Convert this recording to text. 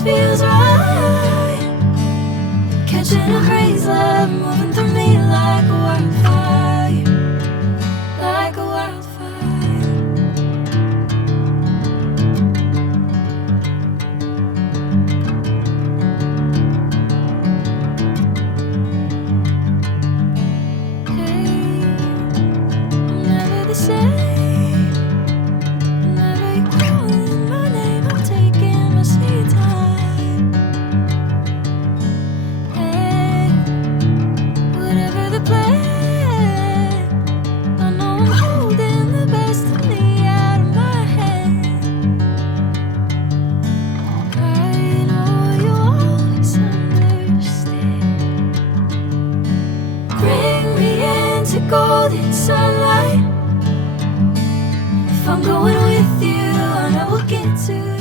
just feels right. Catching a breeze, love moving through me like a wildfire, like a wildfire. Hey, I'm never the same. Whenever you're calling my name, I'm taking my sweet time. Hey, whatever the plan, I know I'm holding the best of me out of my head. I know you always understand. Bring me into golden sunlight. If I'm going with you, I know we'll get to